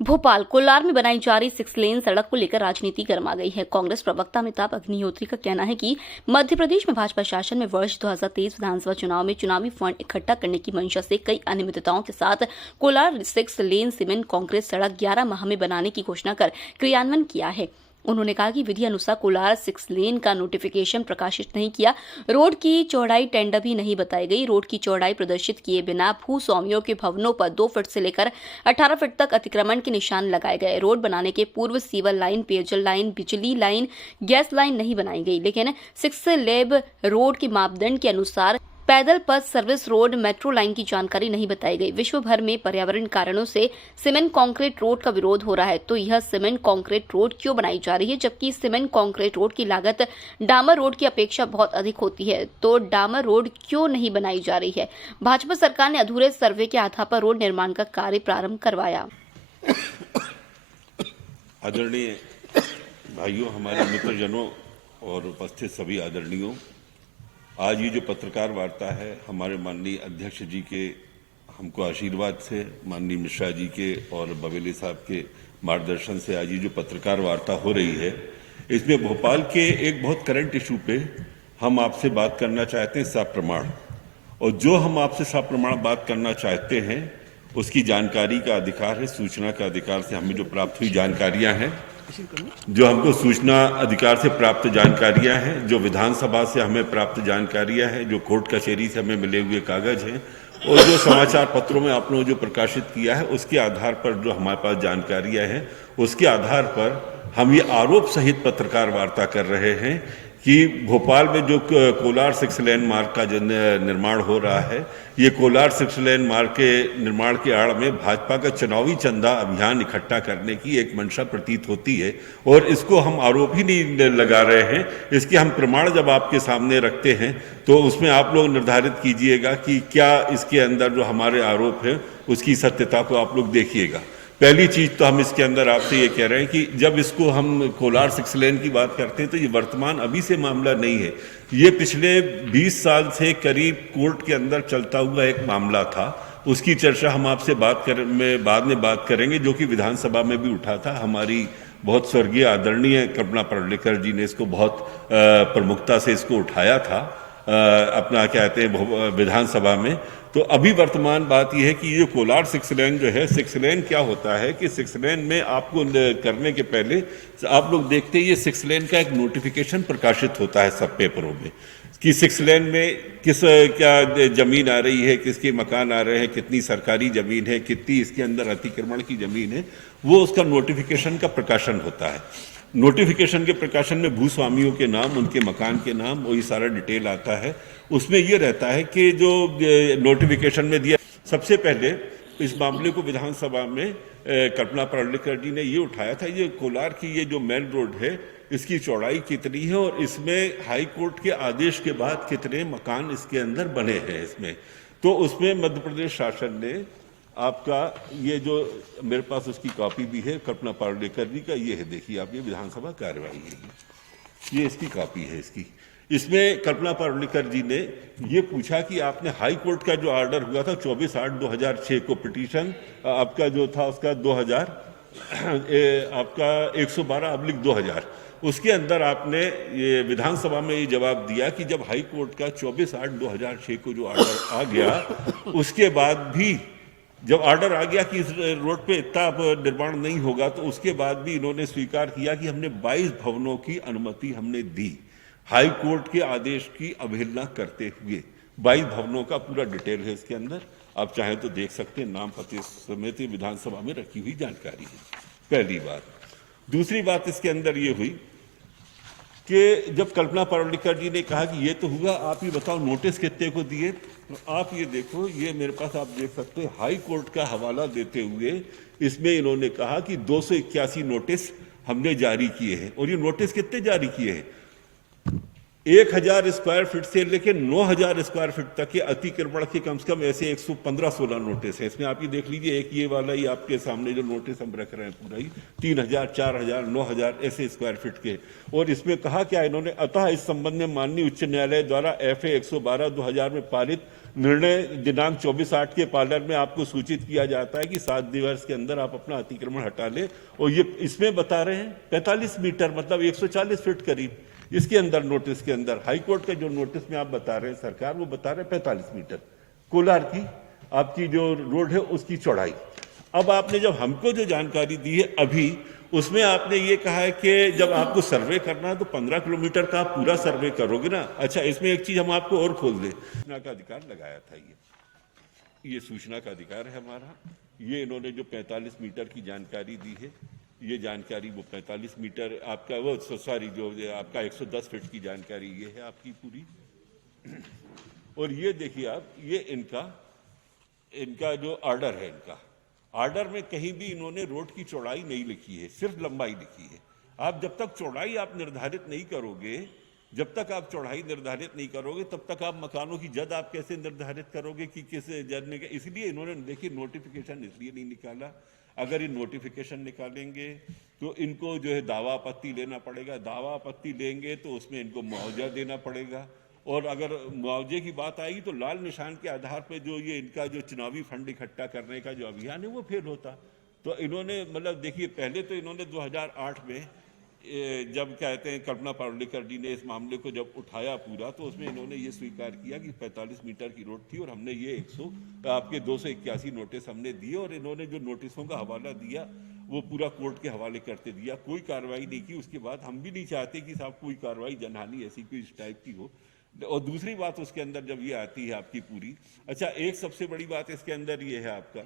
भोपाल कोलार में बनाई जा रही 6 लेन सड़क को लेकर राजनीति गर्मा गई है। कांग्रेस प्रवक्ता अमिताभ अग्निहोत्री का कहना है कि मध्य प्रदेश में भाजपा शासन में वर्ष 2023 विधानसभा चुनाव में चुनावी फंड इकट्ठा करने की मंशा से कई अनियमितताओं के साथ कोलार 6 लेन सीमेंट कांक्रीट सड़क 11 माह में बनाने की घोषणा कर क्रियान्वयन किया है। उन्होंने कहा कि विधि अनुसार कोलार 6 लेन का नोटिफिकेशन प्रकाशित नहीं किया, रोड की चौड़ाई टेंडर भी नहीं बताई गई, रोड की चौड़ाई प्रदर्शित किए बिना भू स्वामियों के भवनों पर 2 फीट से लेकर 18 फीट तक अतिक्रमण के निशान लगाए गए। रोड बनाने के पूर्व सीवर लाइन, पेयजल लाइन, बिजली लाइन, गैस लाइन नहीं बनाई गई, लेकिन 6 लेब रोड के मापदंड के अनुसार पैदल पथ, सर्विस रोड, मेट्रो लाइन की जानकारी नहीं बताई गई। विश्व भर में पर्यावरण कारणों से सीमेंट कंक्रीट रोड का विरोध हो रहा है, तो यह सीमेंट कंक्रीट रोड क्यों बनाई जा रही है? जबकि सीमेंट कंक्रीट रोड की लागत डामर रोड की अपेक्षा बहुत अधिक होती है, तो डामर रोड क्यों नहीं बनाई जा रही है? भाजपा सरकार ने अधूरे सर्वे के आधार पर रोड निर्माण का कार्य प्रारंभ करवाया। आदरणीय भाइयों, हमारे मित्रजनों और उपस्थित सभी आदरणीयों, आज ये जो पत्रकार वार्ता है, हमारे माननीय अध्यक्ष जी के हमको आशीर्वाद से, माननीय मिश्रा जी के और बवेली साहब के मार्गदर्शन से आज ये जो पत्रकार वार्ता हो रही है, इसमें भोपाल के एक बहुत करंट इशू पे हम आपसे बात करना चाहते हैं, सप्रमाण। और जो हम आपसे सप्रमाण बात करना चाहते हैं उसकी जानकारी का अधिकार है, सूचना का अधिकार से हमें जो प्राप्त हुई जानकारियां हैं, जो हमको सूचना अधिकार से प्राप्त जानकारियां हैं, जो विधानसभा से हमें प्राप्त जानकारियां हैं, जो कोर्ट कचहरी से हमें मिले हुए कागज हैं और जो समाचार पत्रों में आप लोगों ने जो प्रकाशित किया है, उसके आधार पर जो हमारे पास जानकारियां हैं, उसके आधार पर हम ये आरोप सहित पत्रकार वार्ता कर रहे हैं कि भोपाल में जो कोलार 6 लेन मार्ग का जो निर्माण हो रहा है, ये कोलार 6 लेन मार्ग के निर्माण के आड़ में भाजपा का चुनावी चंदा अभियान इकट्ठा करने की एक मंशा प्रतीत होती है। और इसको हम आरोप ही नहीं लगा रहे हैं, इसके हम प्रमाण जब आपके सामने रखते हैं तो उसमें आप लोग निर्धारित कीजिएगा कि क्या इसके अंदर जो हमारे आरोप हैं उसकी सत्यता को आप लोग देखिएगा। पहली चीज तो हम इसके अंदर आपसे ये कह रहे हैं कि जब इसको हम कोलार 6 लेन की बात करते हैं तो ये वर्तमान अभी से मामला नहीं है, ये पिछले 20 साल से करीब कोर्ट के अंदर चलता हुआ एक मामला था। उसकी चर्चा हम आपसे बाद में बात करेंगे, जो कि विधानसभा में भी उठा था। हमारी बहुत स्वर्गीय आदरणीय कल्पना परुलेकर जी ने इसको बहुत प्रमुखता से इसको उठाया था अपना कहते हैं विधानसभा में। तो अभी वर्तमान बात यह है कि ये कोलार 6 लेन जो है, 6 लेन क्या होता है कि 6 लेन में आपको करने के पहले आप लोग देखते हैं ये 6 लेन का एक नोटिफिकेशन प्रकाशित होता है सब पेपरों में कि 6 लेन में किस क्या जमीन आ रही है, किसके मकान आ रहे हैं, कितनी सरकारी जमीन है, कितनी इसके अंदर अतिक्रमण की जमीन है, वो उसका नोटिफिकेशन का प्रकाशन होता है। नोटिफिकेशन के प्रकाशन में भूस्वामियों के नाम, उनके मकान के नाम, वही सारा डिटेल आता है। उसमें ये रहता है कि जो नोटिफिकेशन में दिया, सबसे पहले इस मामले को विधानसभा में कल्पना परुलेकर जी ने ये उठाया था, ये कोलार की ये जो मेन रोड है इसकी चौड़ाई कितनी है और इसमें हाई कोर्ट के आदेश के बाद कितने मकान इसके अंदर बने हैं इसमें। तो उसमें मध्य प्रदेश शासन ने आपका ये जो मेरे पास उसकी कॉपी भी है कल्पना परुलेकर जी का, ये है देखिए आप, ये विधानसभा कार्यवाही है, ये इसकी कॉपी है इसकी। इसमें कल्पना परुलेकर जी ने ये पूछा कि आपने हाई कोर्ट का जो ऑर्डर हुआ था 24/8/2006 को, पिटीशन आपका जो था उसका 2000 आपका 112/2000, उसके अंदर आपने ये विधानसभा में ये जवाब दिया कि जब हाई कोर्ट का 24/8/2006 को जो ऑर्डर आ गया, उसके बाद भी जब ऑर्डर आ गया कि इस रोड पे इतना निर्माण नहीं होगा, तो उसके बाद भी इन्होंने स्वीकार किया कि हमने 22 भवनों की अनुमति हमने दी हाई कोर्ट के आदेश की अवहेलना करते हुए। 22 भवनों का पूरा डिटेल है इसके अंदर, आप चाहें तो देख सकते हैं, नाम पते समेत विधानसभा में रखी हुई जानकारी है। पहली बात। दूसरी बात इसके अंदर ये हुई कि जब कल्पना परुलेकर जी ने कहा कि ये तो हुआ, आप ये बताओ नोटिस कितने को दिए, तो आप ये देखो, ये मेरे पास आप देख सकते हैं हाई कोर्ट का हवाला देते हुए इसमें इन्होंने कहा कि 281 नोटिस हमने जारी किए हैं। और ये नोटिस कितने जारी किए हैं? 1000 स्क्वायर फीट से लेकर 9000 स्क्वायर फीट तक के अतिक्रमण के कम से कम ऐसे 115-16 नोटिस है इसमें। आप ये देख लीजिए, एक ये वाला ही आपके सामने जो नोटिस हम रख रहे हैं पूरा ही 3000, 4000, 9000 ऐसे स्क्वायर फीट के। और इसमें कहा क्या इन्होंने, अतः इस संबंध में माननीय उच्च न्यायालय द्वारा FA 112/2000 में पारित निर्णय दिनांक 24/8 के पालन में आपको सूचित किया जाता है कि 7 दिवस के अंदर आप अपना अतिक्रमण हटा लें। और ये इसमें बता रहे हैं 45 मीटर मतलब 140 फीट करीब, इसके अंदर नोटिस के अंदर हाईकोर्ट के जो नोटिस में आप बता रहे हैं सरकार, वो बता रहे हैं 45 मीटर कोलार की आपकी जो रोड है उसकी चौड़ाई। अब आपने जब हमको जो जानकारी दी है अभी, उसमें आपने ये कहा है कि जब आपको सर्वे करना है तो 15 किलोमीटर का आप पूरा सर्वे करोगे ना। अच्छा, इसमें एक चीज हम आपको और खोल दें, सूचना का अधिकार लगाया था, ये सूचना का अधिकार है हमारा। ये इन्होंने जो 45 मीटर की जानकारी दी है, ये जानकारी वो 45 मीटर आपका वो सॉरी जो आपका 110 फीट की जानकारी ये है आपकी पूरी। और ये देखिए आप, ये इनका जो ऑर्डर है, इनका ऑर्डर में कहीं भी इन्होंने रोड की चौड़ाई नहीं लिखी है, सिर्फ लंबाई लिखी है। आप जब तक चौड़ाई आप निर्धारित नहीं करोगे, जब तक आप चौड़ाई निर्धारित नहीं करोगे, तब तक आप मकानों की जद आप कैसे निर्धारित करोगे कि किस जद में। इसलिए इन्होंने देखिए नोटिफिकेशन इसलिए नहीं निकाला। अगर ये नोटिफिकेशन निकालेंगे तो इनको जो है दावा आपत्ति लेना पड़ेगा, दावा आपत्ति लेंगे तो उसमें इनको मुआवजा देना पड़ेगा। और अगर मुआवजे की बात आएगी तो लाल निशान के आधार पर जो ये इनका जो चुनावी फंड इकट्ठा करने का जो अभियान है वो फेल होता। तो इन्होंने मतलब देखिए, पहले तो इन्होंने 2008 में जब कहते हैं कल्पना पावलेकर जी ने इस मामले को जब उठाया पूरा, तो उसमें इन्होंने ये स्वीकार किया कि 45 मीटर की रोड थी और हमने ये 281 नोटिस हमने दिए और इन्होंने जो नोटिसों का हवाला दिया वो पूरा कोर्ट के हवाले करते दिया, कोई कार्रवाई नहीं की। उसके बाद हम भी नहीं चाहते कि साहब कोई कार्रवाई जनहानि ऐसी कोई इस टाइप की हो। और दूसरी बात उसके अंदर जब ये आती है आपकी पूरी, अच्छा एक सबसे बड़ी बात इसके अंदर ये है आपका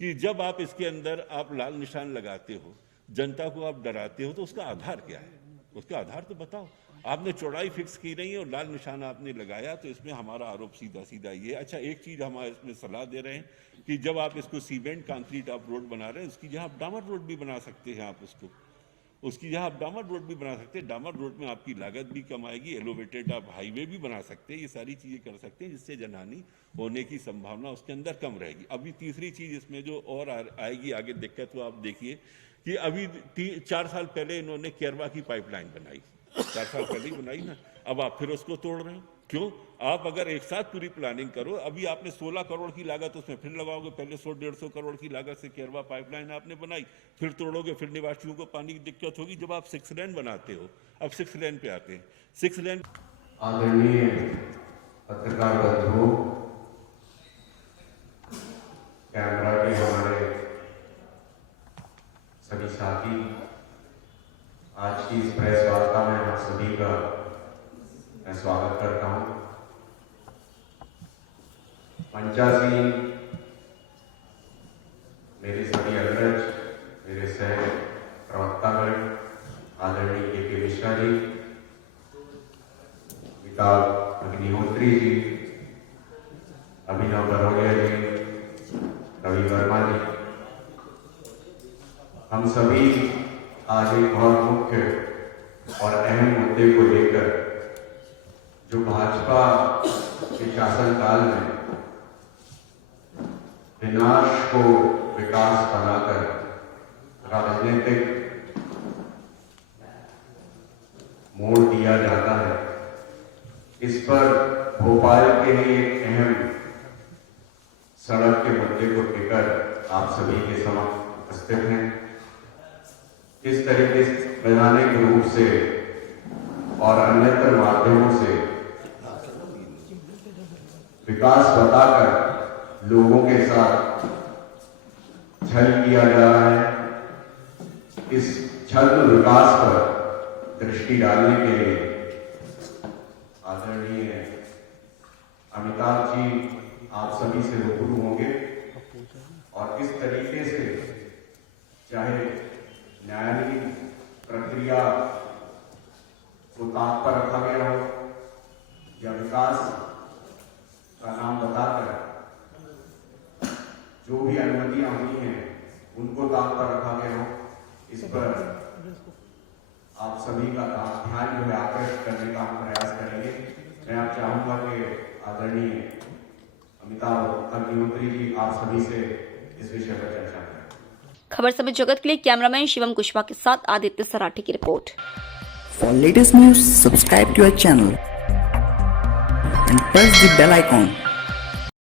कि जब आप इसके अंदर आप लाल निशान लगाते हो, जनता को आप डराते हो, तो उसका आधार क्या है, उसका आधार तो बताओ। आपने चौड़ाई फिक्स की नहीं है और लाल निशान आपने लगाया, तो इसमें हमारा आरोप सीधा सीधा ये। अच्छा, एक चीज हम इसमें सलाह दे रहे हैं कि जब आप इसको सीमेंट कंक्रीट आप रोड बना रहे हैं, उसकी जगह आप डामर रोड भी बना सकते हैं, आप उसकी जगह आप डामर रोड भी बना सकते हैं। डामर रोड में आपकी लागत भी कम आएगी, एलोवेटेड आप हाईवे भी बना सकते हैं, ये सारी चीज़ें कर सकते हैं जिससे जनहानि होने की संभावना उसके अंदर कम रहेगी। अभी तीसरी चीज़ इसमें जो और आएगी आगे दिक्कत, वो आप देखिए कि अभी 4 साल पहले इन्होंने केरवा की पाइपलाइन बनाई, 4 साल पहले ही बनाई ना, अब आप फिर उसको तोड़ रहे हो। क्यों? आप अगर एक साथ पूरी प्लानिंग करो, अभी आपने 16 करोड़ की लागत उसमें फिर लगाओगे, पहले 100-150 करोड़ की लागत से केरवा पाइपलाइन आपने बनाई, फिर तोड़ोगे, फिर निवासियों को पानी की दिक्कत होगी। जब आप 6 लेन बनाते हो, अब 6 लेन पे आते हैं, 6 लेन। आदरणीय पत्रकार बंधुओं, कैमरा के हमारे सभी साथी, आज की इस प्रेस वार्ता में आप सभी का मैं स्वागत करता हूं। मंचासीन मेरे सभी अग्रज, मेरे सह प्रवक्तागण, आदरणीय के मिश्रा जी, अमिताभ अग्निहोत्री जी, अभिनव बरोड़िया जी, रवि वर्मा जी, हम सभी आज एक बहुत मुख्य और अहम मुद्दे को लेकर, जो भाजपा के शासनकाल में विनाश को विकास बनाकर राजनीतिक मोड़ दिया जाता है, इस पर भोपाल के ही एक अहम सड़क के मुद्दे को लेकर आप सभी के समक्ष उपस्थित हैं। किस तरीके से वैधानिक रूप से और अन्यत्र माध्यमों से विकास बताकर लोगों के साथ छल किया जा रहा है, इस छल विकास पर दृष्टि डालने के लिए आदरणीय अमिताभ जी आप सभी से रूबरू होंगे और किस तरीके से चाहे न्यायालयिक प्रक्रिया को ताक पर रखा गया हो या विकास का नाम बताकर जो भी अनुमतियां हुई हैं उनको ताक पर रखा गया हो, इस पर आप सभी का ध्यान जो है आकर्षित करने का हम प्रयास करेंगे। मैं आप चाहूंगा कि आदरणीय अमिताभ अग्निहोत्री जी आप सभी से इस विषय पर चर्चा करें। खबर समय जगत के लिए कैमरामैन शिवम कुशवाहा के साथ आदित्य सराठी की report. For latest news, subscribe to our channel and press the bell icon.